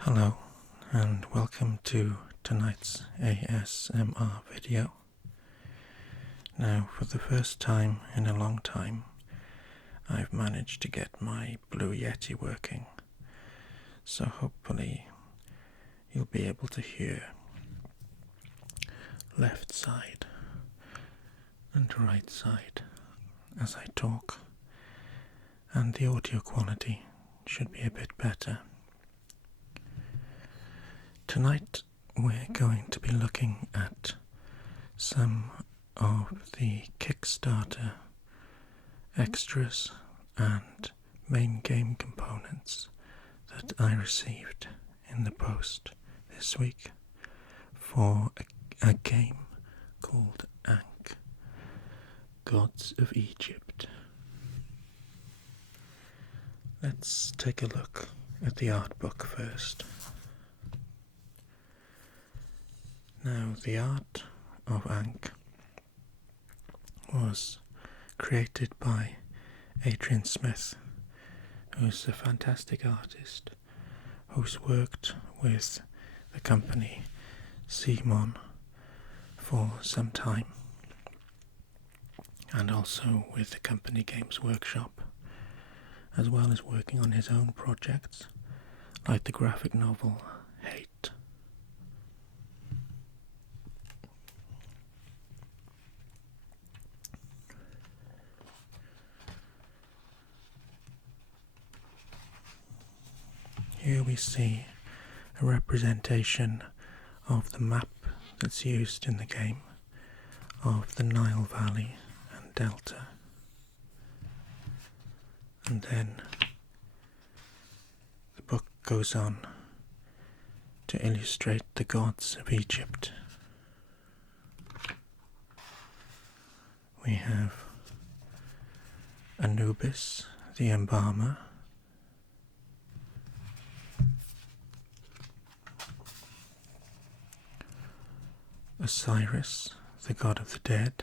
Hello and welcome to tonight's ASMR video. Now, for the first time in a long time, I've managed to get my Blue Yeti working, so hopefully you'll be able to hear left side and right side as I talk, and the audio quality should be a bit better. Tonight we're going to be looking at some of the Kickstarter extras and main game components that I received in the post this week for a game called Ankh, Gods of Egypt. Let's take a look at the art book first. Now, the art of Ankh was created by Adrian Smith, who's a fantastic artist who's worked with the company CMON for some time, and also with the company Games Workshop, as well as working on his own projects like the graphic novel Hate. Here we see a representation of the map that's used in the game of the Nile Valley and Delta. And then the book goes on to illustrate the gods of Egypt. We have Anubis, the embalmer, Osiris, the god of the dead,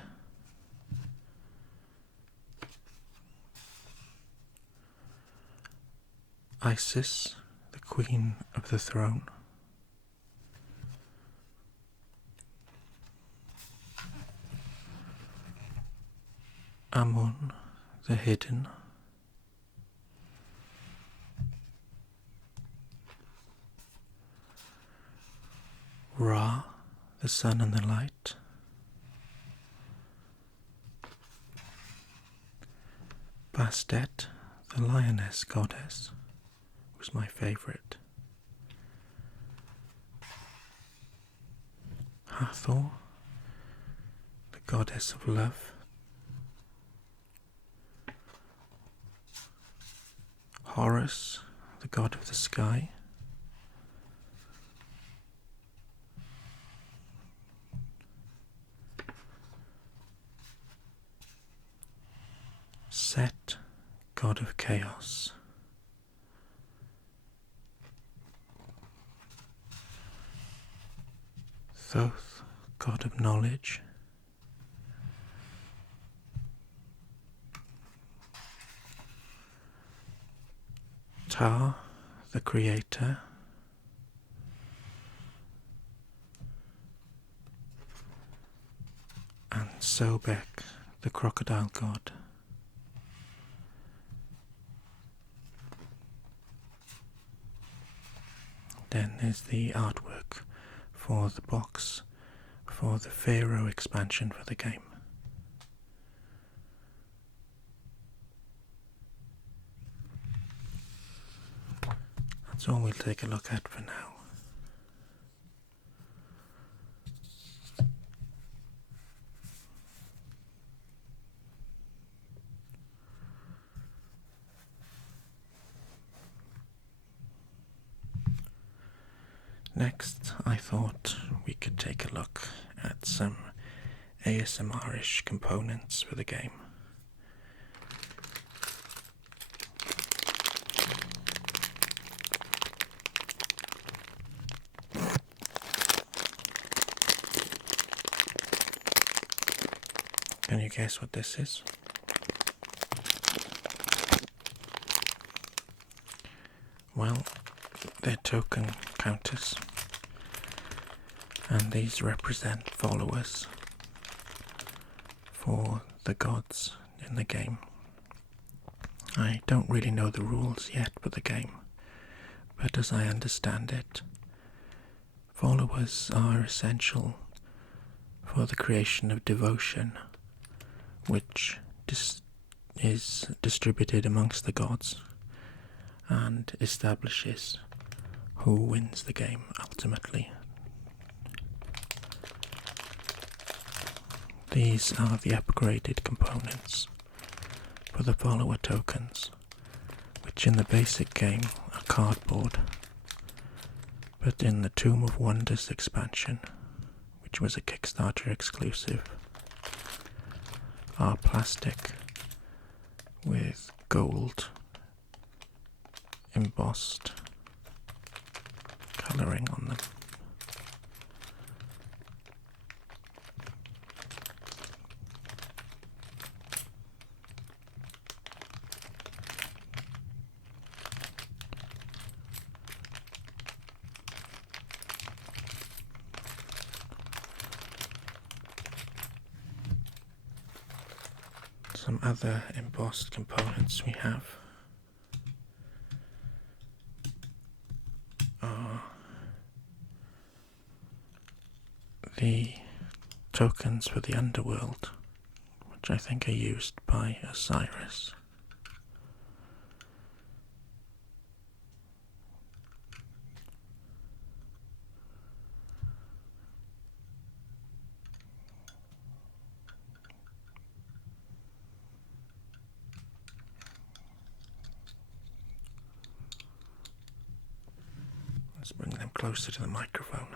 Isis, the queen of the throne, Ammon, the hidden, Ra, the sun and the light, Bastet, the lioness goddess, was my favourite, Hathor, the goddess of love, Horus, the god of the sky, Set, god of chaos, Thoth, god of knowledge, Ta, the creator, and Sobek, the crocodile god. Then there's the artwork for the box for the Pharaoh expansion for the game. That's all we'll take a look at for now. Next, I thought we could take a look at some ASMR-ish components for the game. Can you guess what this is? Well, They're token counters, and these represent followers for the gods in the game. I don't really know the rules yet for the game, but as I understand it, followers are essential for the creation of devotion, which is distributed amongst the gods and establishes who wins the game ultimately. These are the upgraded components for the follower tokens, which in the basic game are cardboard, but in the Tomb of Wonders expansion, which was a Kickstarter exclusive, are plastic with gold embossed colouring on them. Some other embossed components we have are the tokens for the underworld, which I think are used by Osiris. Let's bring them closer to the microphone.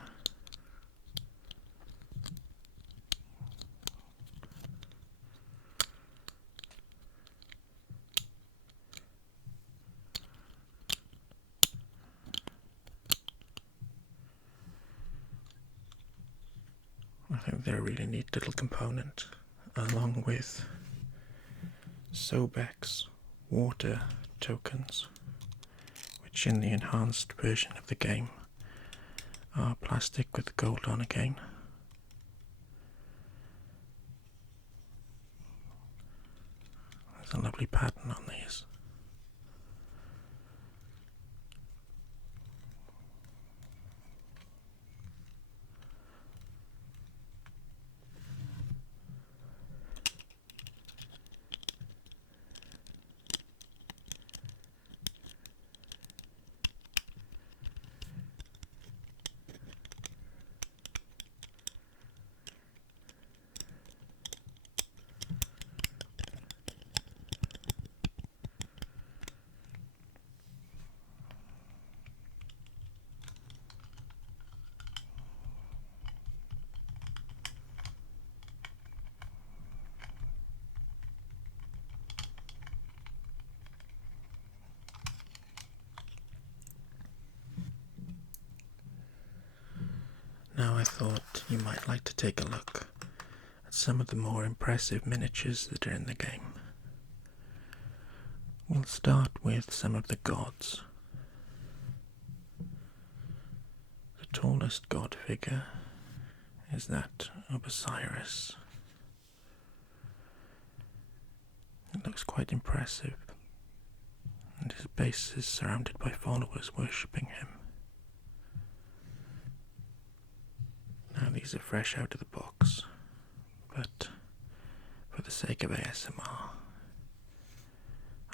I think they're a really neat little component, along with Sobek's water tokens, which in the enhanced version of the game are plastic with gold on again. There's a lovely pattern on these. Now I thought you might like to take a look at some of the more impressive miniatures that are in the game. We'll start with some of the gods. The tallest god figure is that of Osiris. It looks quite impressive, and his base is surrounded by followers worshipping him. Now these are fresh out of the box, but for the sake of ASMR,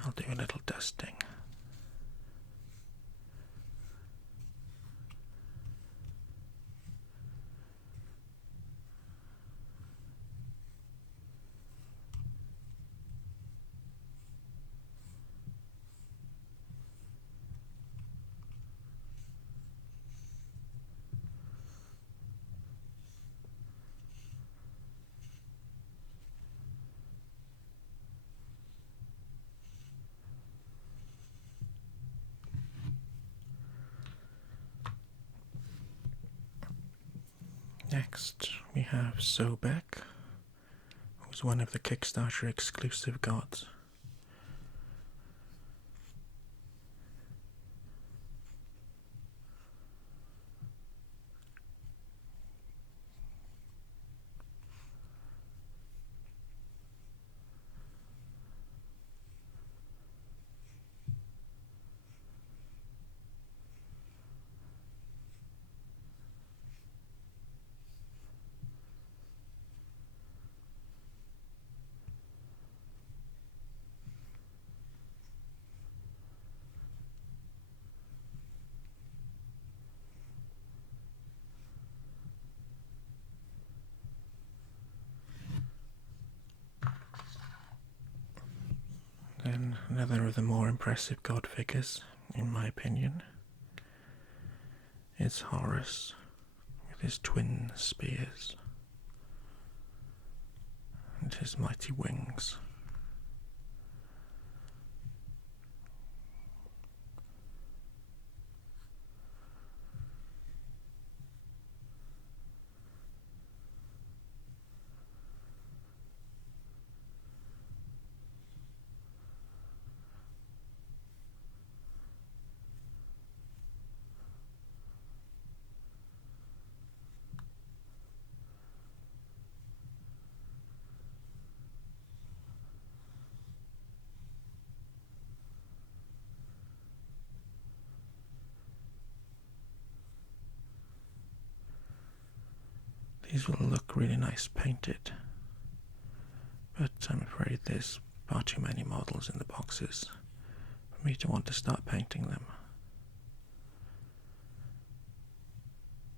I'll do a little dusting. Next, we have Sobek, who's one of the Kickstarter exclusive gods. then another of the more impressive god figures, in my opinion, is Horus with his twin spears and his mighty wings. These will look really nice painted, but I'm afraid there's far too many models in the boxes for me to want to start painting them.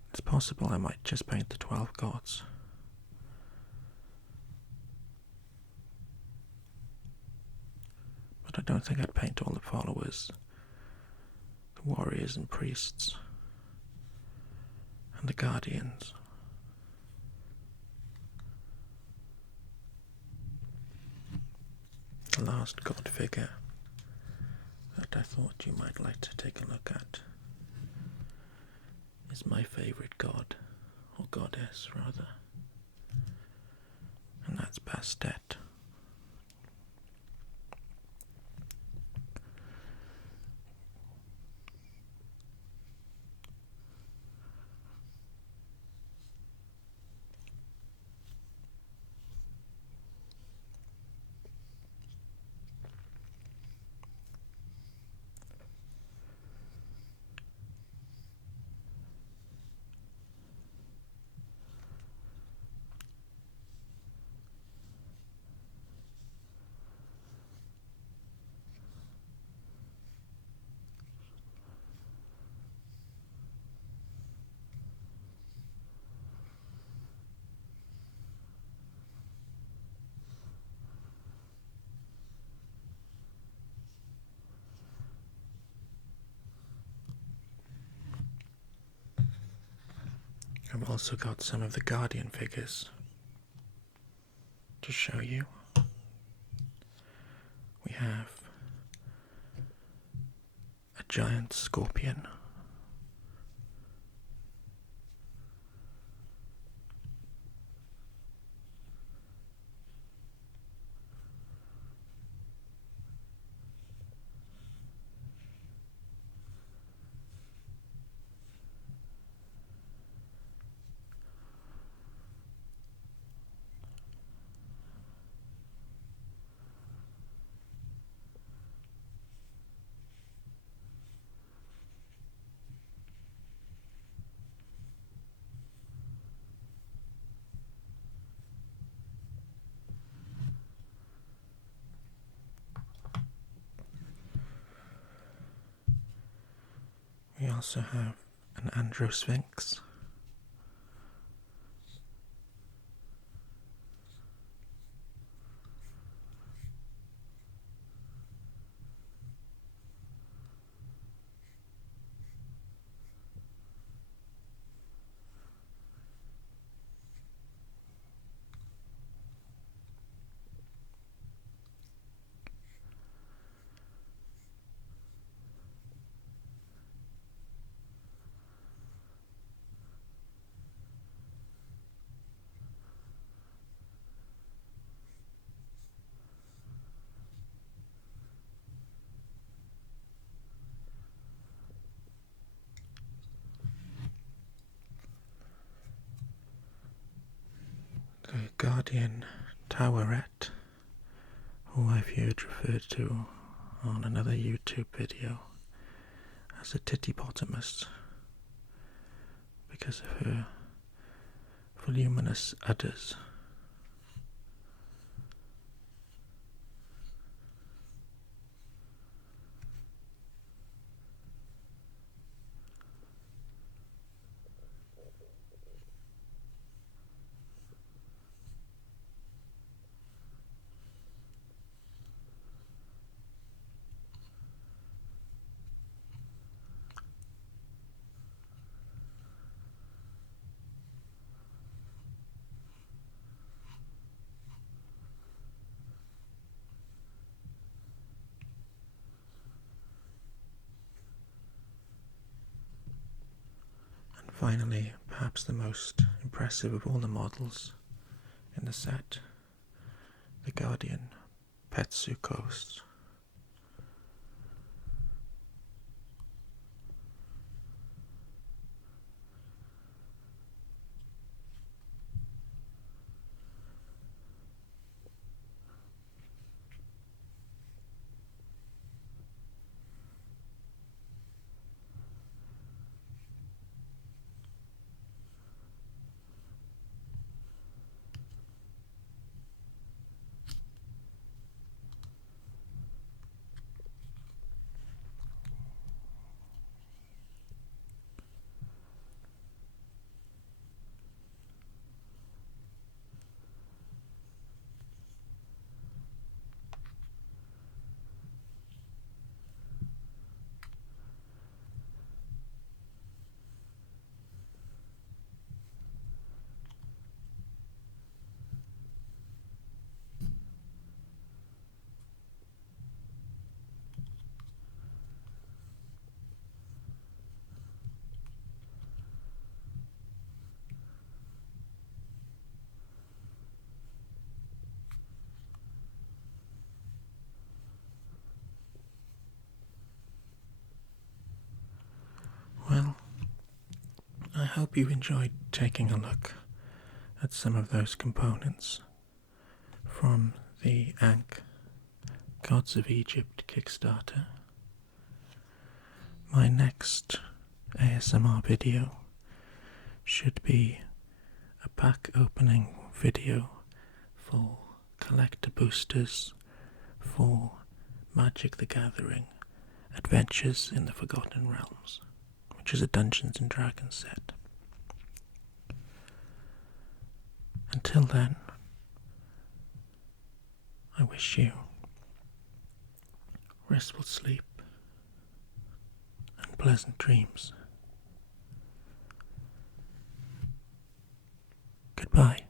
It's possible I might just paint the 12 gods. But I don't think I'd paint all the followers, the warriors and priests, and the guardians. The last god figure that I thought you might like to take a look at is my favourite god, or goddess rather, and that's Bastet. I've also got some of the guardian figures to show you. We have a giant scorpion, we also have an androsphinx, the guardian toweret, who I've heard referred to on another YouTube video as a tittypotamus because of her voluminous udders. Finally, perhaps the most impressive of all the models in the set, the Guardian Petsu Coast. Well, I hope you enjoyed taking a look at some of those components from the Ankh Gods of Egypt Kickstarter. My next ASMR video should be a pack opening video for collector boosters for Magic the Gathering Adventures in the Forgotten Realms, which is a Dungeons and Dragons set. Until then, I wish you restful sleep and pleasant dreams. Goodbye.